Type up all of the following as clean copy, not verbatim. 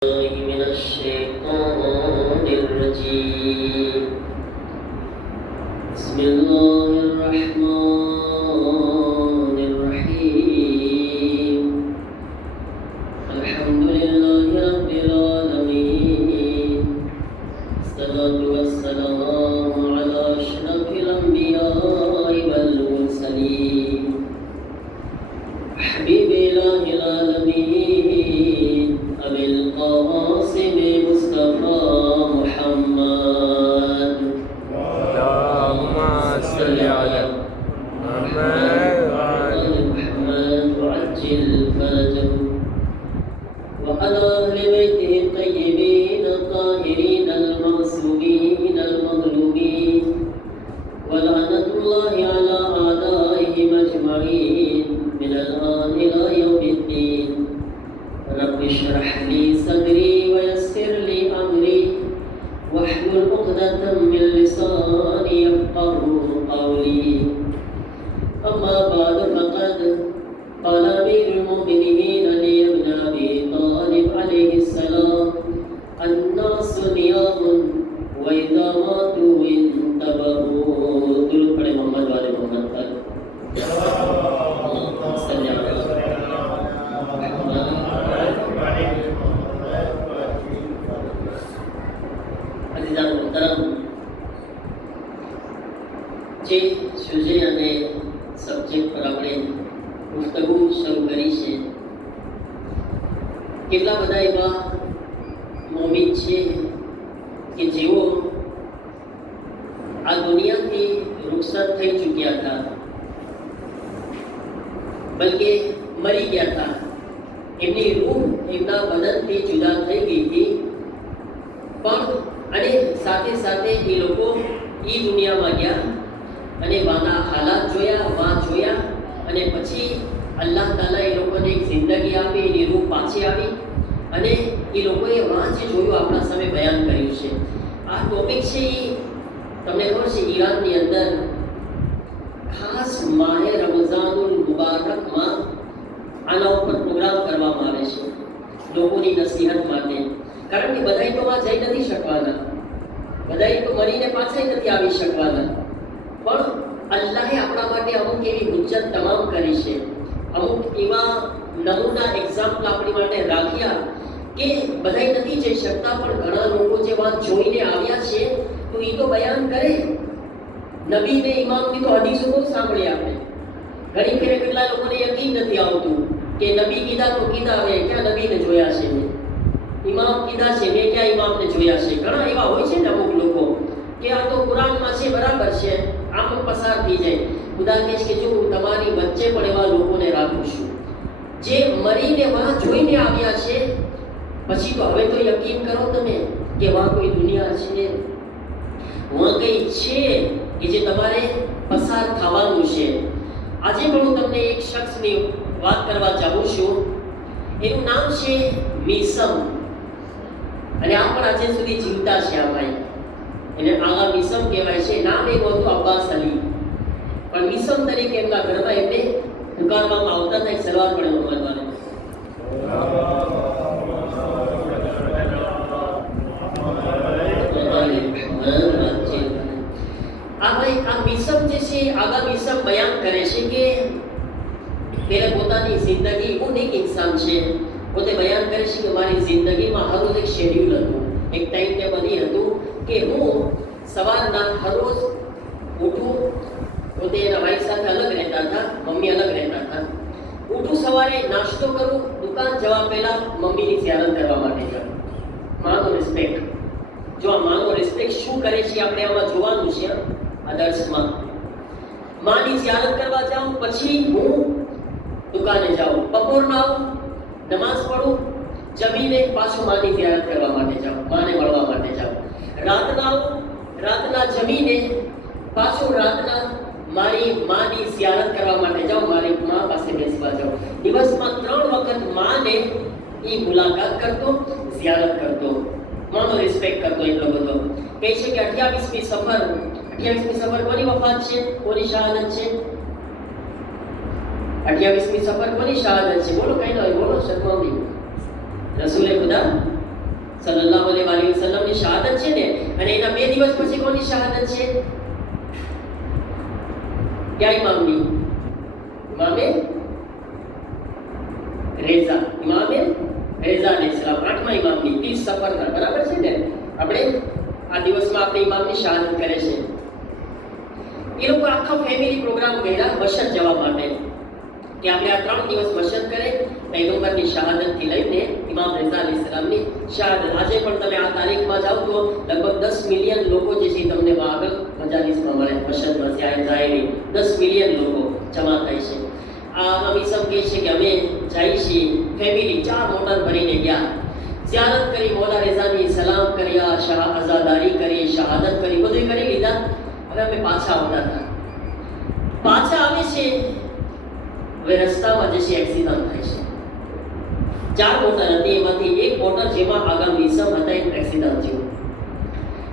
من الشيطان الرجيم. بسم الله الرحمن الرحيم. الحمد لله رب العالمين. الصلاة والسلام على أشرف الأنبياء والمرسلين حبيب إله العالمين أبي القاسم مصطفى محمد. اللهم صل على محمد وعجل فرجه وعلى أهل بيته الطيبين الطاهرين المعصومين المظلومين ولعنة الله على أعدائهم أجمعين من الآن إلى يوم الدين. رب اشرح لي صدري ويسر لي أمري واحلل عقدة من لساني يفقهوا قولي. أما بعد فقد قال أمير المؤمنين علي بن أبي طالب عليه السلام: الناس نيام وإذا ماتوا انتبهوا. دل پڑے محمد والے محمد پر صلی اللہ علیہ وسلم. عزیزان محترم، જે સુજે અને સબ્જેક્ટ પર આપણે ગુફ્તગુ શરૂ કરી છે, કેટલા બધા એવા મોમિન છે કે જેઓ આ દુનિયાથી રૂખસત થઈ ચૂક્યા હતા, બલકે મરી ગયા હતા. એમની રૂહ એમના બદનથી જુદા થઈ ગઈ હતી, પણ અને સાથે સાથે એ લોકો એ દુનિયામાં ગયા અને વાના હાલાત જોયા, વાં જોયા, અને પછી અલ્લાહ તાલા એ લોકોને એક જિંદગી આપી, એની રૂહ પાછી આવી અને એ લોકોએ વાં જે જોયું આપણા સામે બયાન કર્યું છે. આ ટોપિક છે એ તમને ખબર છે, ઈરાનની અંદર ખાસ માહે રમઝાનુલ મુબારકમાં આના ઉપર પ્રોગ્રામ કરવામાં આવે છે લોકોની નસીહત માટે. કારણ કે બધાય તો માં જઈ નથી શકવાના, બધાય તો મરીને પાછા નથી આવી શકવાના, પણ અલ્લાહે આપણા માટે અમુક એવી હુજ્જત તમામ કરી છે, અમુક એવા નમૂના એક્ઝામ્પલ આપણી માટે રાખ્યા કે બધાય નથી જઈ શકતા, પણ ઘણા લોકો જે વાત જોઈને આવ્યા છે તો એ તો બયાન કરે. નબી ને ઇમામની તો હદીસો બહુ સાંભળી આપણે. ઘણી ફેરે કેટલા લોકોને યકીન નથી આવતું કે નબી કીધા તો કીધા, હવે ક્યાં નબીને જોયા છે, ઇમામ કીધા છે મેં ક્યાં ઇમામને જોયા છે. ઘણા એવા હોય છે ને અમુક લોકો કે આ તો કુરાનમાં છે, બરાબર છે, આમ પસાર થઈ જાય. ખુદા કહે છે કે જો હું તમારી વચ્ચે પણ એવા લોકોને રાખું છું જે મરીને વાં જોઈને આવ્યા છે, પછી તો હવે તો યકીન કરો તમે કે વાં કોઈ દુનિયા છે, વાં કંઈ છે કે જે તમારે પસાર થવાનું છે. આજે પણ હું તમને એક શખ્સની વાત કરવા ચાહું છું. એનું નામ છે મિસમ, અને આ પણ આજે સુધી જીવતા છે. આ ભાઈ, એને આગા મિસમ કહેવાય છે. નામ એવું હતું અબ્બાસ અલી, પણ મિસમ તરીકે એમના ઘરમાં એમને પુકારવામાં આવતા હતા. એક સલવાર પડે મોહમ્મદ વાલે. આ ભાઈ આ મિસમ જે છે, આગા મિસમ બયાન કરે છે કે તેને પોતાની જિંદગી, હું એક ઇન્સાન છે, પોતે બયાન કરે છે કે મારી જિંદગીમાં હર રોજ એક શેડ્યુલ હતું, એક ટાઈમ ટેબલ એ હતું કે હું સવારના હર રોજ ઉઠું. પોતે એના વાઈફ સાથે અલગ રહેતા હતા, મમ્મી અલગ રહેતા હતા. ઉઠું, સવારે નાસ્તો કરું, દુકાન જવા પહેલા મમ્મીની ઝિયારત કરવા માટે જાઉં. માનો રિસ્પેક્ટ. જો આ માનો રિસ્પેક્ટ શું કરે છે આપણે આમાં જોવાનું છે. આદર્શમાં માની ઝિયારત કરવા જાઉં, પછી હું દુકાને જાઉં, બપોરના આવું, નમાઝ પઢું, જમીને પાછું માની ઝિયારત કરવા માટે જાઉં, માને મળવા માટે જાઉં. રાતના આવું, રાતના જમીને પાછું રાતના મારી માની ઝિયારત કરવા માટે જાઉં, મારી મા પાસે બેસવા જાઉં. દિવસમાં 3 વખત માને એ મુલાકાત કરતો, ઝિયારત કરતો, માનો રિસ્પેક્ટ કરતો. એટલો બધો કહે છે કે 28મી સફર કોની વફાત છે, કોની શહાદત છે? 28મી સફર કોની શહાદત છે? બોલો, કઈ ન હોય, બોલો, શરમાવની. રસૂલે ખુદા દિવસ પછી કોની શહાદત છે? ક્યાં ઇમામની? ઇમામે રેઝા. ઇમામે રેઝા અલૈહિસ્સલામ, 8મા ઇમામની, 30 સફરના. બરાબર છે ને? આપણે આ દિવસમાં આપણે ઇમામની શહાદત કરે છે. એ લોકો આખા ફેમિલી પ્રોગ્રામ કર્યા મશદ જવા માટે કે આપણે આ 3 દિવસ મશદ કરે પૈગંબરની શહાદતથી લઈને ઇમામ રેઝા અલૈહિસ્સલામની શહાદત. આજે પણ તમે આ તારીખમાં જાઓ તો લગભગ 10 મિલિયન લોકો જે છે તમને આગળ મજાલિસમાં મળે. મશદમાં જાહેરી 10 મિલિયન લોકો જમા થાય છે. આ અમીસમ કહે છે કે અમે જઈએ છીએ ફેમિલી 4 મોટર ભરીને ગયા, ઝિયારત કરી, મૌલા રેઝાની સલામ કર્યા, શાહ આઝાદારી કરી, શહાદત કરી, બધું કરી લીધા. હવે અમે પાછા આવતા હતા. પાછા આવે છે, હવે રસ્તામાં જે છે એક્સિડન્ટ થાય છે. 4 મોટર હતી, એમાંથી એક મોટર જેમાં આગા મિસમ હતા, એક એક્સિડન્ટ થયું.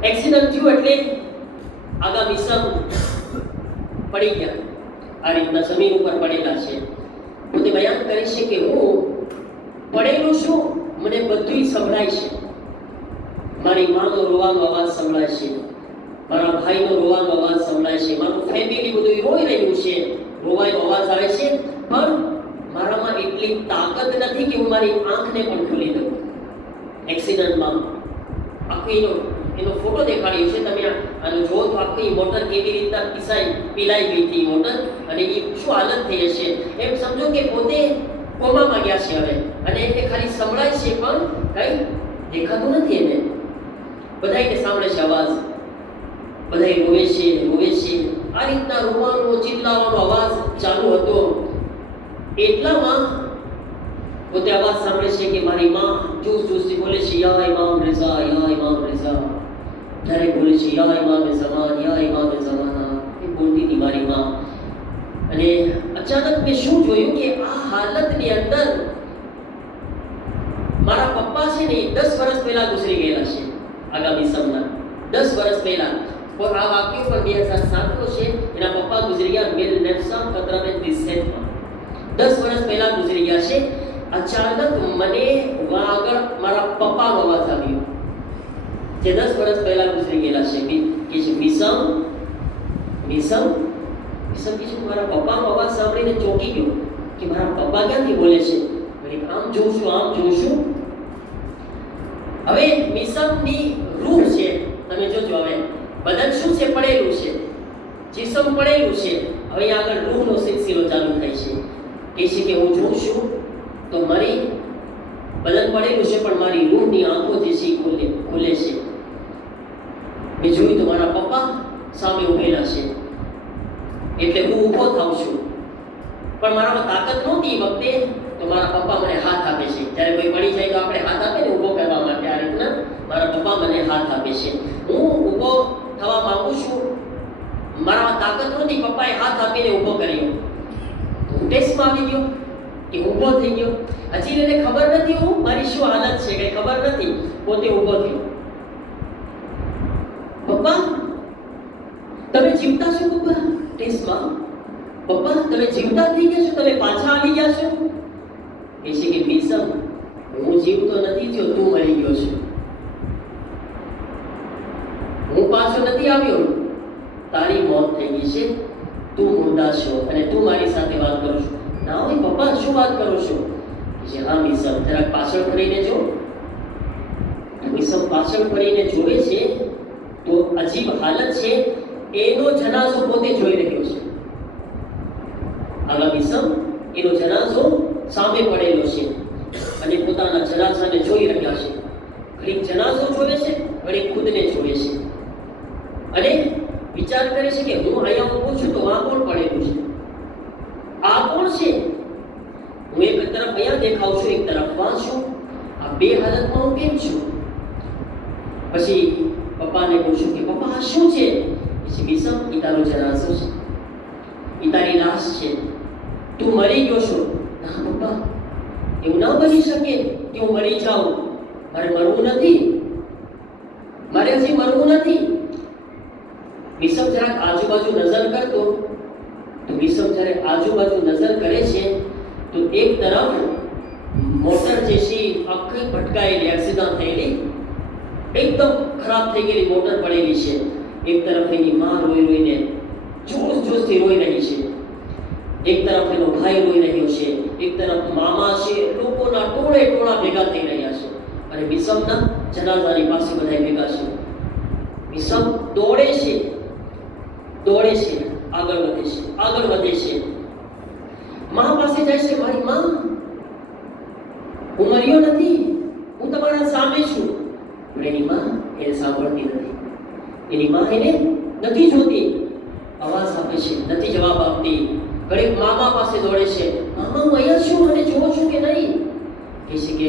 એક્સિડન્ટ થયું એટલે આગા મિસમ પડી ગયા. આ રીતના જમીન ઉપર પડેલા છે. પોતે બયાન કરે છે કે હું પડેલો છું, મને બધું સંભળાય છે. મારી માનો રોવાનો અવાજ સંભળાય છે, મારા ભાઈનો રોવાનો અવાજ સંભળાય છે, મારું ફેમિલી બધું રોઈ રહ્યું છે, રોવાનો અવાજ આવે છે, પણ મારામાં એટલી તાકાત નથી કે હું મારી આંખને પણ ખોલી દઉં. એક્સિડન્ટમાં આખો એનો ફોટો દેખાડ્યો છે, તમે આનો જો તો આખી મોટર કેવી રીતના પીલાઈ ગઈ હતી મોટર, અને એ શું હાલત થઈ હશે. એમ સમજો કે પોતે કોમામાં ગયા છે હવે, અને એને ખાલી સંભળાય છે પણ કઈ દેખાતું નથી. એને બધાને સાંભળે છે અવાજ, બધા રોવે છે. આ રીતના રોવાનો ચિલ્લાવાનો અવાજ ચાલુ હતો. એટલામાં પોતે અવાજ સાંભળે છે કે મારી માં જોશથી બોલે છે, યા ઇમામ રેઝા, યા ઇમામ રેઝા. જ્યારે બોલે છે યા ઇમામ ઝમાન, યા ઇમામ ઝમાના, એ બોલતી હતી મારી માં. અને અચાનક મેં શું જોયું કે આ હાલતની અંદર મારા પપ્પા છે ને 10 વર્ષ પહેલા ગુજરી ગયેલા છે. આગામી સમના 10 વર્ષ પહેલા. और આ વાક્ય પર 2007 નો છે. એના પપ્પા ગુજરી ગયા 1997 માં. 10 વર્ષ પહેલા ગુજરી ગયા છે. અચાનક મને આગળ મારા પપ્પાનો અવાજ આવ્યો, જે 10 વર્ષ પહેલા ગુજરી ગયેલા છે. કે છે મિસમ કે છે મારા પપ્પાનો અવાજ સાંભળીને ચોંકી ગયો કે મારા પપ્પા ક્યાંથી બોલે છે. આમ જોઉં છું. હવે મિસમની રૂહ છે, તમે જોજો. હવે બદન શું છે? પડેલું છે, જિસ્મ પડેલું છે. હવે આગળ રૂહનો સિલસિલો ચાલુ થાય છે. કે છે કે હું જોઉં છું તો મારી બદન પડેલું છે, પણ મારી રૂહની આંખો જે છે ખુલે છે. મેં જોયું તો મારા પપ્પા સામે ઉભેલા છે, એટલે હું ઊભો થાઉં છું. પણ મારામાં તાકાત નહોતી એ વખતે, તો મારા પપ્પા મને હાથ આપે છે. જ્યારે કોઈ પડી જાય તો આપણે હાથ આપે ને ઊભો કરવા માટે, આ રીતના મારા પપ્પા મને હાથ આપે છે. હું ઊભો થવા માંગુ છું, મારામાં તાકાત નહોતી, પપ્પાએ હાથ આપીને ઊભો કર્યો. હું ટેસ્ટમાં આવી ગયો કે ઊભો થઈ ગયો. હજી એને ખબર નથી મારી શું હાલત છે, કઈ ખબર નથી. પોતે ઊભો થયો. પપ્પા તમે જીવતા છો? પપ્પા ટેસ્ટમાં, પપ્પા તમે જીવતા થઈ ગયા છો, તમે પાછા આવી ગયા છો? એ છે કે મિસમ, હું જીવતો નથી થયો, તું મરી ગયો છે. હું પાછો નથી આવ્યો, તારી મોત થઈ ગઈ છે, તું મુર્દા છો અને તું મારી સાથે વાત કરો છો. ના હોય પપ્પા, શું વાત કરો છો? કે હા મિસમ, જરાક પાછળ ફરીને જો. મિસમ પાછળ ફરીને જોવે છે તો અજીબ હાલત છે. એનો જનાઝો પોતે જોઈ રહ્યો છે. આગળ મિસમ એનો જનાઝો સામે પડેલો છે અને પોતાના જનાઝાને જોઈ રહ્યા છે. ઘડીક જનાઝો જોવે છે, ઘડીક ખુદને જોવે છે અને વિચાર કરે છે કે હું અહીંયા ઊભો છું તો આ કોણ પડેલું છે? આ કોણ છે? હું એક તરફ અહીંયા દેખાઉં છું, એક તરફ વાં છું. આ બે હાલતમાં હું કેમ છું? પછી પપ્પાને પૂછ્યું કે પપ્પા આ શું છે? પછી મિસમ, ઈ તારો જનાઝો છે, ઈ તારી લાશ છે, તું મરી ગયો છો. ના પપ્પા, એવું ના બની શકે કે હું મરી જાઉં. મારે મરવું નથી, મારે હજી મરવું નથી. મિસમ જરાક આજુબાજુ નજર કરતો, તો મિસમ જ્યારે આજુબાજુ નજર કરે છે તો એક તરફ મોટર જે છે આખી ભટકાયેલી, એક્સિડન્ટ થયેલી એકદમ ખરાબ થઈ ગયેલી મોટર પડેલી છે. એક તરફ એની માં રોઈ રોઈને જોશથી રોઈ રહી છે, એક તરફ એનો ભાઈ રોઈ રહ્યો છે, એક તરફ મામા છે, લોકોના ટોળે ટોળા ભેગા થઈ રહ્યા છે. અને વિષમના જનાઝાની પાસે બધા ભેગા છે. વિષમ દોડે છે, આગળ વધે છે. મા પાસે જાય છે, મારી માં, હું મર્યો નથી, હું તમારા સામે છું. પણ એની માં એને સાંભળતી નથી. એની માં એને નથી જોતી, અવાજ આપે છે, નથી જવાબ આપતી. ઘડીક મામા પાસે દોડે છે, મામા હું અહીંયા છું, મને જોવો છો કે નહીં? કહે છે કે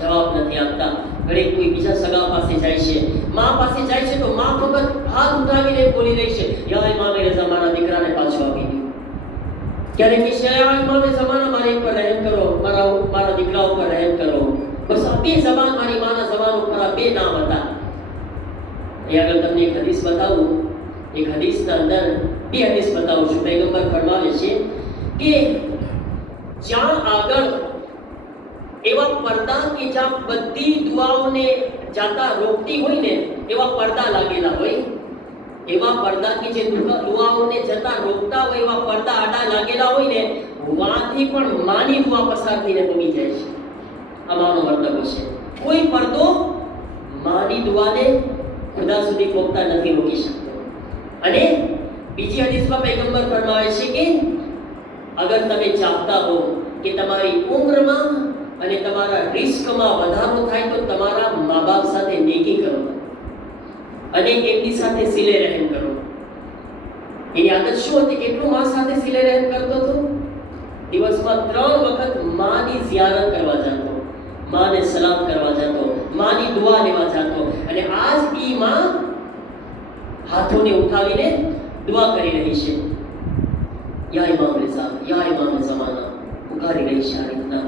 જવાબ નથી આપતા. ઘડીક કોઈ બીજા સગા પાસે જાય છે, મા પાસે જાય છે તો મા ફક્ત હાથ ઉઠાવીને બોલી રહી છે, યા ઇમામ રઝા, મારા દીકરાને પાછો આપી દો. ક્યારેક કહે છે, યા ઇમામ ઝમાના, મારા ઉપર રહેમ કરો, મારા દીકરા ઉપર રહેમ કરો. બસ આ બે જબાન, મારી માના જબાન ઉપર આ બે નામ હતા. અહીં આગળ તમને એક હદીસ બતાવું. એક હદીસના અંદર બે હદીસ બતાવું છું. પૈગંબર ફરમાવે છે કે જ્યાં આગળ એવા પડદા કે જ્યાં બધી દુઆઓને જાતા રોકતી હોય ને, એવા પડદા લાગેલા હોય, એવા પડદા કે જે દુઆઓને જતા રોકતા હોય, એવા પડદા આડા લાગેલા હોય ને, વાથી પણ માની દુઆ પસાર થઈને બની જાય છે. આમાંનો મતલબ છે કોઈ પડદો માની દુઆને ખુદા સુધી પહોંચતા નથી રોકી શકતો. અને બીજી હદીસમાં પૈગંબર ફરમાવે છે કે અગર તમે ચાહતા હો કે તમારી ઉંમરમાં અને તમારા રિસ્કમાં વધારો થાય તો તમારા મા બાપ સાથે નેકી કરો અને એમની સાથે સિલે રહેમ કરો. એની આદત શું હતી? કેટલું મા સાથે સિલે રહેમ કરતો હતો? દિવસમાં 3 વખત માની ઝિયારત કરવા જતો, માને સલામ કરવા જતો, માની દુઆ લેવા જતો. અને આજ ઈ માં હાથોને ઉઠાવીને દુઆ કરી રહી છે, યા ઇમામ રઝા, યા ઇમામ ઝમાના, પુકારી રહી છે. આ રીતના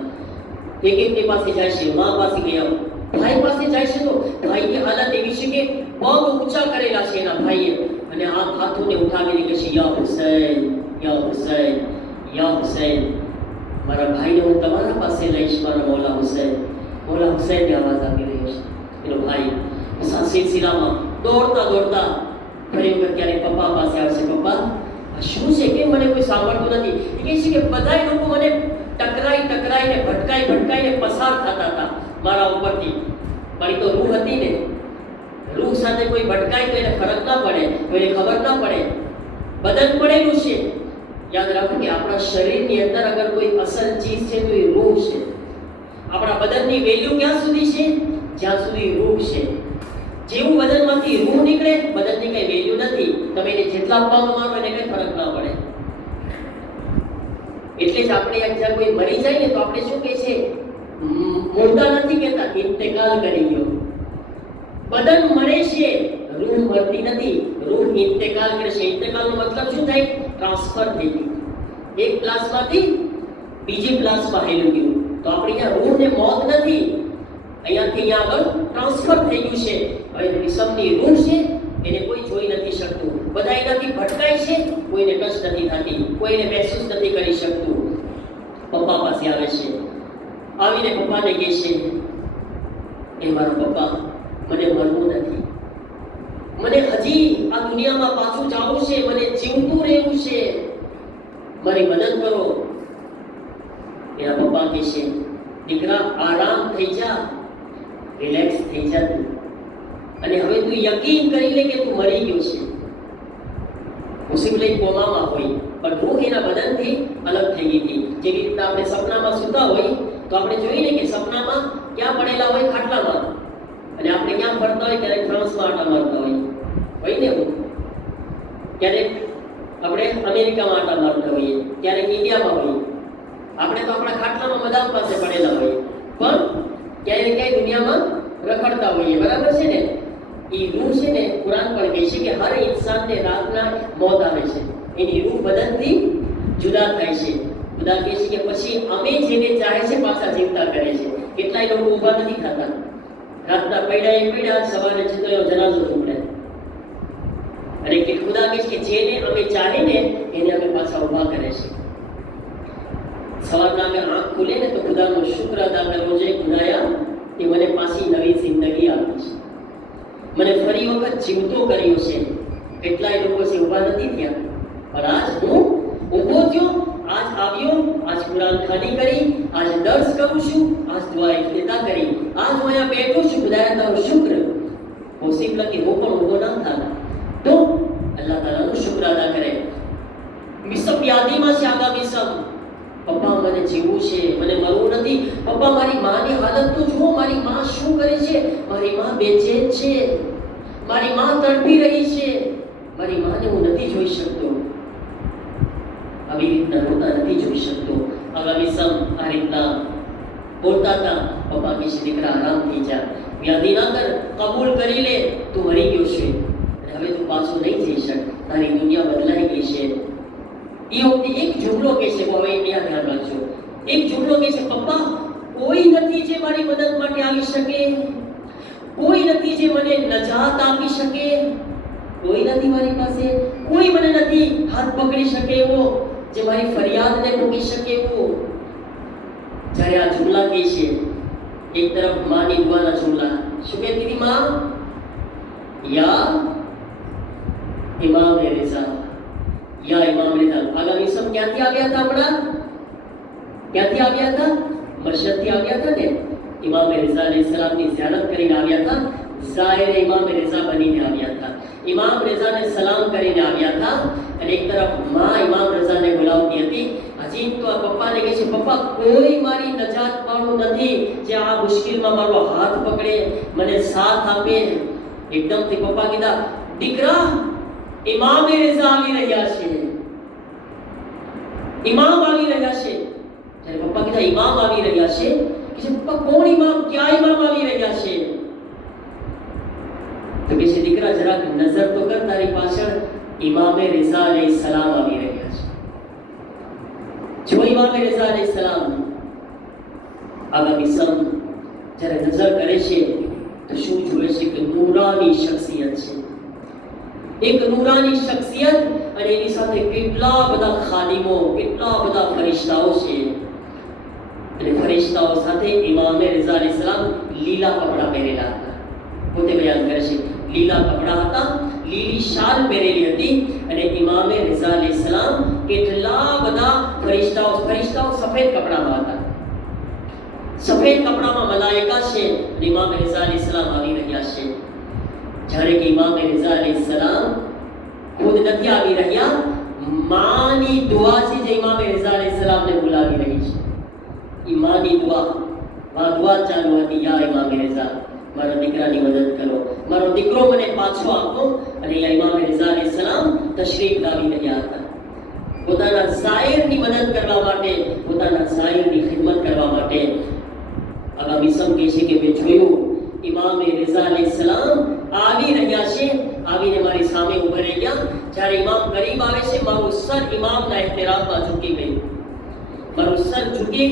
એક પાસે જાય છે, મા પાસે ગયા, ભાઈ પાસે જાય છે તો ભાઈની હાલત એવી છે કે પગ ઊંચા કરેલા છે એના ભાઈએ, અને આ હાથોને ઉઠાવીને કહે છે, યા હુસૈન, યા હુસૈન, યા હુસૈન, મારા ભાઈને હું તમારા પાસે લઈશ, મારા મૌલા હુસૈન. મૌલા હુસૈનની આવાજ આવી રહી છે. એનો ભાઈ આ સિલસિલામાં દોડતા ઘણી વખત ક્યારેક પપ્પા પાસે આવશે, પપ્પા આ શું છે, કેમ મને કોઈ સાંભળતું નથી? એ કહે છે કે બધા લોકો મને ટકરાઈને ભટકાઈને પસાર થતા હતા મારા ઉપરથી. મારી તો રૂહ હતી ને, રૂહ સાથે કોઈ ભટકાય તો એને ફરક ના પડે, કોઈને ખબર ના પડે. બદન પડેલું છે. યાદ રાખો કે આપણા શરીરની અંદર અગર કોઈ અસલ ચીજ છે તો એ રૂહ છે. આપણા બદનની વેલ્યુ ક્યાં સુધી છે? જ્યાં સુધી રૂહ છે. જેવું બદનમાંથી રૂહ નીકળે, બદનની કઈ વેલ્યુ નથી. તમે એને જેટલા પગ મારો એને કઈ ફરક ના પડે. એટલે જ આપણે જ્યાં કોઈ મરી જાય ને તો આપણે શું કહે છે? મુર્દા નથી કહેતા, ઇન્તેકાલ કરી ગયો. બદન મરે છે, રૂહ મરતી નથી. રૂહ ઇન્તેકાલ કરે છે. ઇન્તેકાલનો મતલબ શું થાય? ટ્રાન્સફર થઈ ગયું, એક પ્લાસમાંથી બીજી પ્લાસમાં હેલું ગયું. તો આપણે અહીંયા રૂહને મોત નથી, અહીંયાથી અહીંયા આગળ ટ્રાન્સફર થઈ ગયું છે. હવે વિષમની રૂહ છે, એને કોઈ જોઈ નથી શકતું. બધા એનાથી ભટકાય છે, કોઈને ટચ નથી થતી, કોઈને મહેસૂસ નથી કરી શકતું. પપ્પા પાસે આવે છે, આવીને પપ્પાને કહે છે, એ મારા પપ્પા, મને મરવું નથી, મને હજી આ દુનિયામાં પાછું જવું છે, મને જીવતું રહેવું છે, મારી મદદ કરો. એના પપ્પા કહે છે, દીકરા આરામ થઈ જા, રિલેક્સ થઈ જા તું, અને હવે તું યકીન કરી લે કે તું મરી ગયો છે. મુસીબત કોમામાં હોય પણ રૂહ એના બદનથી અલગ થઈ ગઈ હતી. જેવી રીતના આપણે સપનામાં સૂતા હોય તો આપણે જોઈએ કે સપનામાં ક્યાં પડેલા હોય? ખાટલામાં. અને આપણે ક્યાં ફરતા હોય? ક્યારેક ફ્રાન્સમાં આટા મારતા હોય ને એવું, ક્યારેક આપણે અમેરિકામાં આટા મારતા હોઈએ, ક્યારેક ઇન્ડિયામાં હોઈએ. આપણે તો આપણા ખાટલામાં મદામ પાસે પડેલા હોઈએ, પણ ક્યારેક ક્યાંય દુનિયામાં રખડતા હોઈએ. બરાબર છે ને? એ રૂહ છે ને, કુરાન પણ કહે છે કે હર ઇન્સાનને રાતના મોત આવે છે, એની રૂહ બદનથી જુદા થાય છે. ખુદા કહે છે કે પછી અમે જેને ચાહે છે પાછા જીવતા કરે છે. કેટલાય લોકો ઊભા નથી થતા, રાતના પડ્યા સવારે જનાઝો નીકળે. અને કે ખુદા કહે છે કે જેને અમે ચાહે ને એને અમે પાછા ઊભા કરે છે. સવારના અમે આંખ ખુલે ને તો ખુદાનો શુક્ર અદા કરવો જોઈએ, ખુદાયા એ મને પાછી નવી જિંદગી આપી છે. વખત જીવતો કર્યો છે. કેટલાય લોકો છે ઊભા નથી થયા, પણ આજ હું ઊભો થયો, આજ આવ્યો, આજ કુરાન ખાની કરી, આજ દર્શ કરું છું, આજ દુઆ ઇફ્તિતાહ કરી, આજ હું અહીંયા બેઠો છું. ખુદાએ તારો શુક્ર. પોસિબલ કે હું પણ ઊભો ના થાય તો અલ્લાહ તાલાનો શુક્ર અદા કરે. મિસમ યાદીમાં છે આગા મિસમ. પપ્પા મને જીવવું છે, મને મરવું નથી. પપ્પા મારી માની હાલત તો જુઓ, મારી માં શું કરે છે. મારી માં બેચેન છે, મારી માં તડપી રહી છે, મારી માને હું નથી જોઈ શકતો. આવી રીતના રોતા નથી જોઈ શકતો. આગા મિસમ આ રીતના બોલતા હતા. પપ્પા કે છે દીકરા આરામ થઈ જા, યાદી ના કર, કબૂલ કરી લે, તું મરી ગયો છે, હવે તું પાછો નહીં જઈ શક, તારી દુનિયા બદલાઈ ગઈ છે. એ વખતે એક જુમલો કે છે, હવે ત્યાં ધ્યાન રાખજો. એક જુમલો કે છે, પપ્પા કોઈ નથી જે મારી મદદ માટે આવી શકે, કોઈ નથી જે મને નજાત આપી શકે, કોઈ નથી મારી પાસે, કોઈ મને નથી હાથ પકડી શકે એવો, જે મારી ફરિયાદને મૂકી શકે એવો. જ્યારે આ જુમલા કહે છે, એક તરફ માની દુઆના જુમલા. શું કહેતી હતી માં? યા ઇમામ રિઝા, યા ઇમામ રિઝા. આગા મિસમ ક્યાંથી આવ્યા હતા હમણાં? ક્યાંથી આવ્યા હતા? મશહદથી આવ્યા હતા ને. ઇમામ રિઝા અલૈહિસ્સલામની ઝિયારત કરીને આવ્યા હતા. ઝાહિર ઇમામ રિઝા બનીને આવ્યા હતા. ઇમામ રિઝાને સલામ કરીને આવ્યા હતા. અને એક તરફ માં ઇમામ રિઝાને બોલાવતી હતી. હજી તો આ પપ્પાને કહે છે, પપ્પા કોઈ મારી નજાત વાળું નથી જે આ મુશ્કેલમાં મારો હાથ પકડે, મને સાથ આપે. એકદમથી પપ્પા કીધા, દીકરા ઇમામ રિઝા આવી રહ્યા છે, ઇમામ આવી રહ્યા છે. જ્યારે પપ્પા કીધા ઇમામ આવી રહ્યા છે, કે પપ્પા કોણ ઇમામ, ક્યાં ઇમામ આવી રહ્યા છે? તો કે છે દીકરા જરાક નજર તો કર, તારી પાછળ ઇમામ રિઝા અલૈહિસ્સલામ આવી રહ્યા છે. જો ઇમામ રિઝા અલૈહિસ્સલામ. આગા મિસમ જ્યારે નજર કરે છે તો શું જોવે છે કે નૂરાની શખ્સિયત છે, એક નૂરાની શખ્સિયત, અને એની સાથે કેટલા બધા ખાદિમો, કેટલા બધા ફરિશ્તાઓ છે. અને ફરિશ્તાઓ સાથે ઇમામ રિઝા અલૈહિસ્સલામ લીલા કપડા પહેરેલા હતા. પોતે બયાન કરે છે, લીલા કપડા હતા, લીલી શાલ પહેરેલી હતી. અને ઇમામ રિઝા અલૈહિસ્સલામ કેટલા બધા ફરિશ્તાઓ સફેદ કપડામાં હતા. સફેદ કપડામાં મલાઈકા છે. ઇમામ રિઝા અલૈહિસ્સલામ આવી રહ્યા છે. જ્યારે કે ઇમામ રિઝા અલૈહિસ્સલામ ખુદ નથી આવી રહ્યા, માની દુઆ છે જે ઇમામ રિઝા અલૈહિસ્સલામને બોલાવી રહી છે. ઈમાની દુઆ, આ દુઆ ચાલુ હતી, યા ઇમામ રિઝા મારા દીકરાની મદદ કરો, મારો દીકરો મને પાછો આપો. અને ઇમામ રિઝા અલૈહિસ્સલામ તશરીફ લાવી રહ્યા હતા. પોતાના ઝાહિરની મદદ કરવા માટે, પોતાના ઝાહિરની ખિદમત કરવા માટે. આગા મિસમ કહે છે કે મેં જોયું ઇમામ રિઝા અલૈહિસ્સલામ આવી રહ્યા છે, આવીને મારી સામે ઊભા રહી ગયા. જ્યારે ઇમામ કરીબ આવે છે, મારું સર ઇમામના એહતરામમાં ઝૂકી ગયું. મારું સર ઝૂકી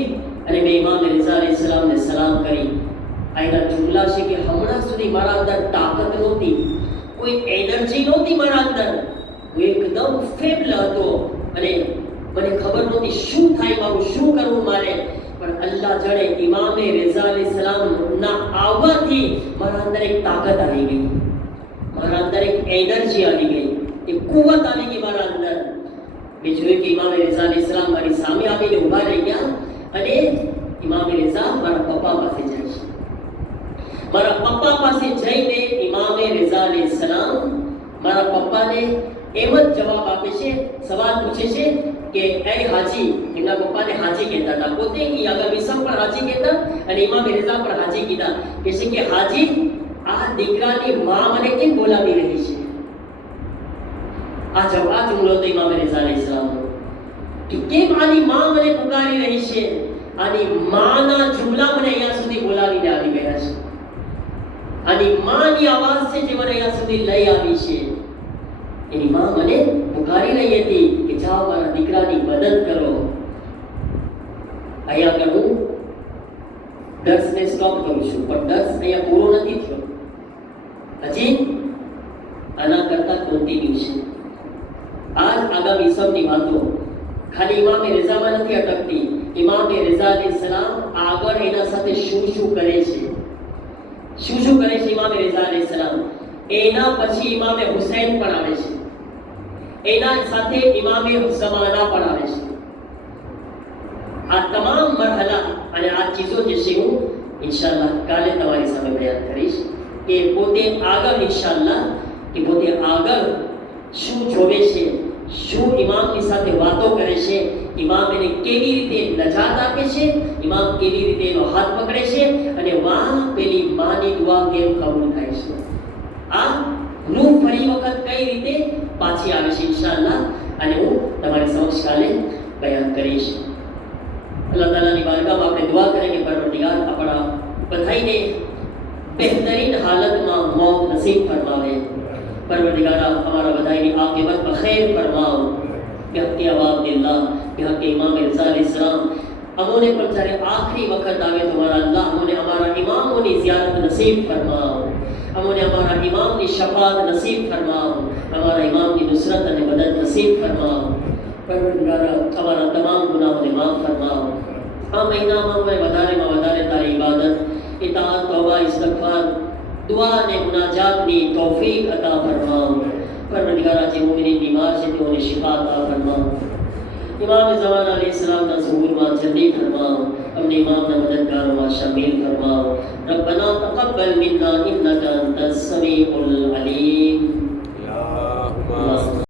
અને મેં ઇમામ રિઝા અલૈહિસ્સલામને સલામ કરી. આના જુમલા છે કે હમણાં સુધી મારા અંદર તાકાત નહોતી, કોઈ એનર્જી નહોતી મારા અંદર. હું એકદમ ફેબલ હતો અને મને ખબર નહોતી શું થાય, મારું શું કરવું મારે. પણ અલ્લાહ જાણે ઇમામ રિઝા અલૈહિસ્સલામના આવવાથી મારા અંદર એક તાકાત આવી ગઈ, મારા અંદર એક એનર્જી આવી ગઈ, એક કુવત આવી ગઈ મારા અંદર. મેં જોયું કે ઇમામ રિઝા અલૈહિસ્સલામ મારી સામે આવીને ઊભા રહી ગયા. અને ઇમામ રિઝા મારા પપ્પા પાસે જાય છે. મારા પપ્પા પાસે જઈને ઇમામ રિઝા અલૈહિસ્સલામ મારા પપ્પાને એમ જ જવાબ આપે છે, સવાલ પૂછે છે કે એ હાજી, એમના પપ્પાને હાજી કહેતા હતા, પોતે આગા મિસમ પણ હાજી કહેતા અને ઇમામ રિઝા પણ હાજી કીધા. કહે છે કે હાજી, આ દીકરાની માં મને કેમ બોલાવી રહી છે? આ જુમલો તો ઇમામ રિઝા અલૈહિસ્સલામનો કે કેમ આની માં મને પુકારી રહી છે? આની માના જુમલા મને અહીંયા સુધી બોલાવીને આવી ગયા છે. આની માની આવાજ છે જે મને અહીંયા સુધી લઈ આવી છે. એની માં મને પુકારી રહી હતી કે જાઓ મારા દીકરાની મદદ કરો. અહીંયા આગળ હું દર્શને સ્ટોપ કરું છું, પણ દર્શ અહીંયા પૂરો નથી થયો, હજી આના કરતા કન્ટિન્યુ છે. આજ આગા મિસમની વાતો ખાલી ઇમામ રિઝામાં નથી અટકતી. ઇમામ રિઝા અલૈહિસ્સલામ આગળ એના સાથે શું શું કરે છે, શું શું કરે છે ઇમામ રિઝા અલૈહિસ્સલામ. એના પછી ઇમામે હુસૈન પણ આવે છે, એના સાથે ઇમામે ઝમાના પણ આવે છે. આ તમામ મરહલા અને આ ચીજો જે છે હું ઇન્શાઅલ્લાહ કાલે તમારી સામે બયાન કરીશ કે પોતે આગળ ઇન્શાઅલ્લાહ કે પોતે આગળ શું જોવે છે, શું ઇમામની સાથે વાતો કરે છે, ઇમામ એને કેવી રીતે નજાત આપે છે, ઇમામ કેવી રીતે એનો હાથ પકડે છે અને વાહ પેલી માની દુઆ કેમ કબૂલ થાય છે. આ રૂહ ફરી વખત કઈ રીતે પાછી આવે છે ઇન્શાઅલ્લાહ અને હું તમારી સમક્ષ કાલે બયાન કરીશ. अल्लाह ताला की बारगाह में आपने दुआ करें कि परवरदिगार अपना बधाई बेहतरीन हालत में मौत नसीब फरमावे. परवरदिगार हमारा बधाई की आक़िबत बखैर फरमाओ. बेहती अवादिल्लाह बेहती इमाम रिज़ा अलैहिस्सलाम अमोने पर जरे आखिरी वक्त आवे तो हमारा अल्लाह अमोने हमारा इमामों की ज़ियारत नसीब फरमाओ. अमोने हमारा इमाम की शफाअत नसीब फरमाओ. हमारा इमाम की नुसरत और मदद नसीब फरमाओ. परवरदिगार हमारा तमाम गुनाहों ने माफ़ फरमाओ. आ महीना में वधारे तारी इबादत, इताअत, तौबा, इस्तग़फ़ार, दुआ ने मुनाजात नी तौफीक अता फरमाओ. परवरदिगार जे मोमिनीन बीमार छे तेओने शिफा अता फरमाओ. इमाम ज़मान अलैहिस्सलाम ना ज़हूर में जल्दी फरमाओ. अपने इमाम ना मददगारों में शामिल फरमाओ. रब्बना तक़ब्बल मिन्ना इन्नका अंतस समीउल अलीम.